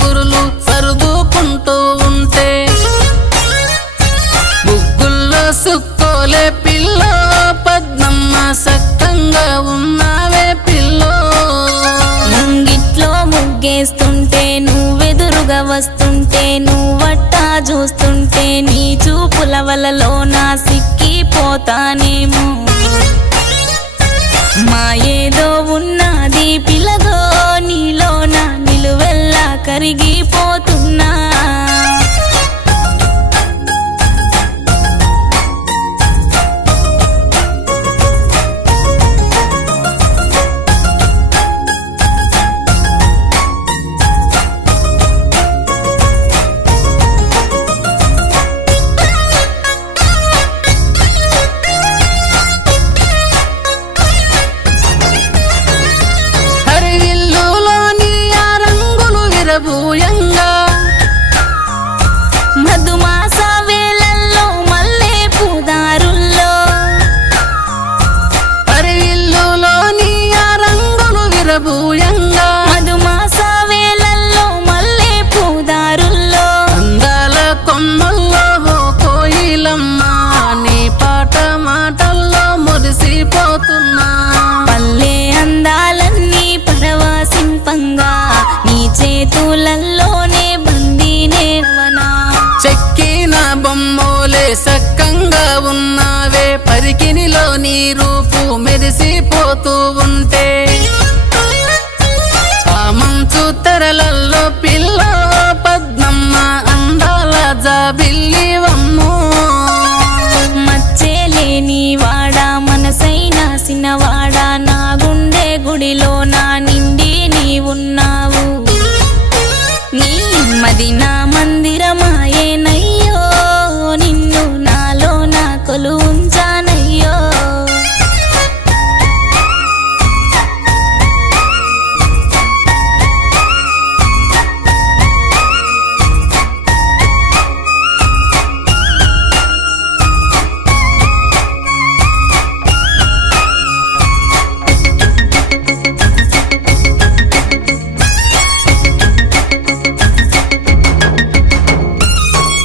కురులు సరుదుకుంటూ ఉంటే ముగ్గుల్లో సుక్కోలే పిల్లో పద్మమ్మ సక్కంగా ఉన్నావే పిల్లో. ముంగిట్లో ముగ్గేస్తుంటే నువ్వెదురుగా వస్తుంటే నువ్వట్టా చూస్తుంటే నీ చూపుల వలలో నా సిక్కిపోతానేమో. మా ఏదో ఉన్నది పిల్లగో నీలోన నిలువెల్లా కరిగిపోతున్నా. భూయంగా మధుమాస వేళల్లో మల్లె పూదారుల్లో హరివిల్లులోని ఆ రంగులు విరభూయంగా మధుమాస వేళల్లో మల్లె పూదారుల్లో అందాల కొమ్మల్లో ఓ కోయిలమ్మ నీ పాట మాటల్లో మురిసిపోతున్నా. పల్లె అందాలన్నీ పరవశింపంగా నీ చేతులల్లోనే బందీనేవనా. చెక్కిన బొమ్మోలే సక్కంగా ఉన్నావే పరికినిలో నీ రూపు మెరిసిపోతూ ఉంటే ఆ మంచు తెరలల్లో పిల్ల పద్మమ్మ అందాల జాబిల్లివమ్మో. మచ్చేలేని వాడా మనసైన సినవాడా నా గుండె గుడిలో నా నిండి నీ ఉన్నావు. నీ మదినా మందిరమాయేనయ్యో నిన్ను నాలో నా కొలువుంచానయ్యో.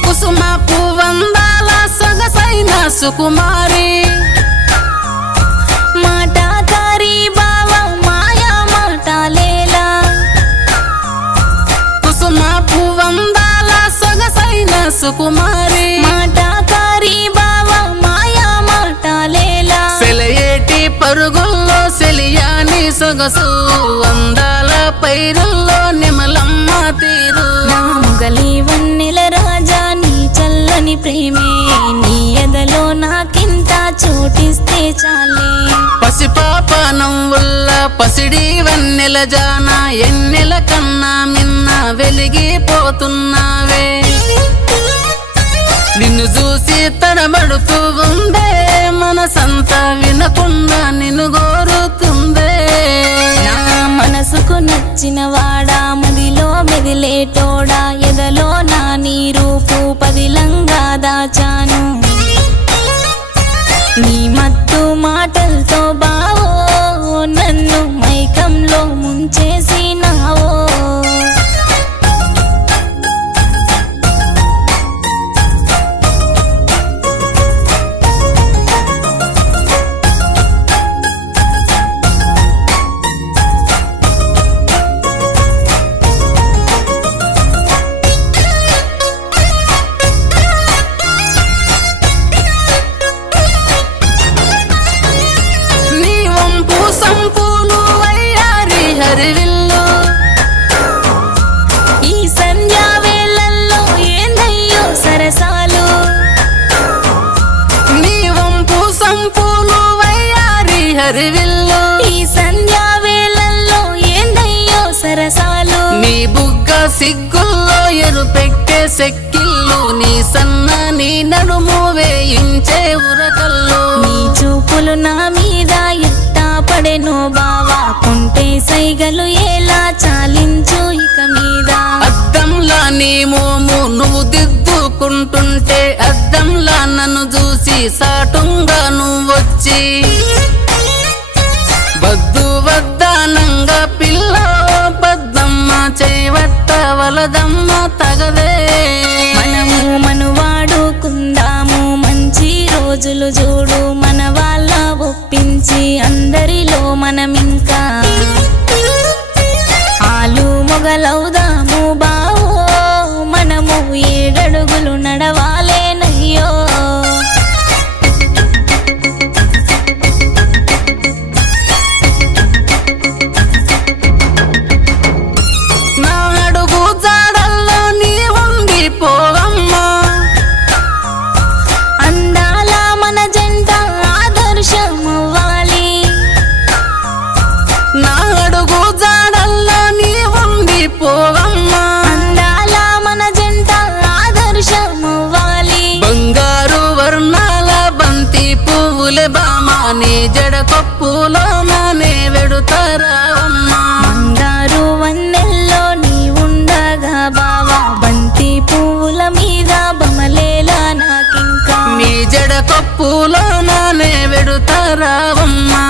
కుసుమ పువ్వందాల సొగసైన సుకుమారి మాటాకారి బావ మాయా మాటాలేలా. కుసుమ పువ్వందాల సొగసైన సుకుమారి మాటాకారి బావ మాయా మాటాలేలా. సెలయేటి పరుగుల్లో సెలియాని సొగసు అందాల పైరుల్లో నిమలమ్మ తీరు. నా మొగలి వన్నెల రాజా నీ చల్లని ప్రేమే నీ ఎదలో నాకింత చోటిస్తే చాలే. పసిపాప నవ్వుల్ల పసిడి వన్నెల జాన ఎన్నెల కన్నా మిన్న వెలిగిపోతున్నావే. నిన్ను చూసి తడబడుతూ ఉందే మనసంతా వినకుండా నిన్ను గోరుతుందే. నా మనసుకు నచ్చిన వాడా మదిలో మెదిలేటోడా ఎదలో నా నీ రూపు పదిలంగా దాచాను. నీ మత్తు మాటలతో బావో నన్ను మైకంలో ముంచేసినావో. నీ వంపు సంపూలు వయ్యారి హరివిల్లు ఈ సంధ్యా వేళల్లో ఏందయ్యో సరసాలు. నీ వంపు సంపూలు వయ్యారి హరివిల్లు ఈ సంధ్యా వేళల్లో ఏందయ్యో సరసాలు. నీ బుగ్గ సిగ్గుల్లో ఎరుపెట్టే సెక్కిళ్ళు నీ సన్న నీ నడుము వేయించే ఉరకల్లో. నీ చూపులు నా మీద ఎట్టా పడెనో బావా కొంటే సైగలు ఎలా చాలించు ఇక మీద. అద్దంలా నీ మోము నువ్వు దిద్దుకుంటుంటే అద్దంలా నన్ను చూసి సాటుంగా నువ్వొచ్చి వద్దు వద్దానంగా పిల్ల పద్మమ్మ చేయవట్టవ చాలదమ్మ తగదే. మనము మనువాడుకుందాము మంచి రోజులు చూడు, మన వాళ్ళ ఒప్పించి అందరిలో మనమింకా ఆలు మొగలవుదాము బావో, మనము 7 అడుగులు నడవాలేనయ్యో. నా అడుగు జాడల్లో నీ ఉండిపోవమ్మా, అందాల మన జంట ఆదర్శమవ్వాలి. నా అడుగు జాడల్లో నీ ఉండిపోవమ్మా, అందాల మన జంట ఆదర్శమవ్వాలి. బంగారు వర్ణాల బంతి పువ్వులే బామా, నీ జడ కప్పులో నానే వెడుతారావమ్మా. బంగారు వన్నెల్లో నీ ఉండగా బావా, బంతి పువ్వుల మీద బమలేలా నాకింకా. నీ జడ కప్పులో నానే వెడుతారావమ్మా.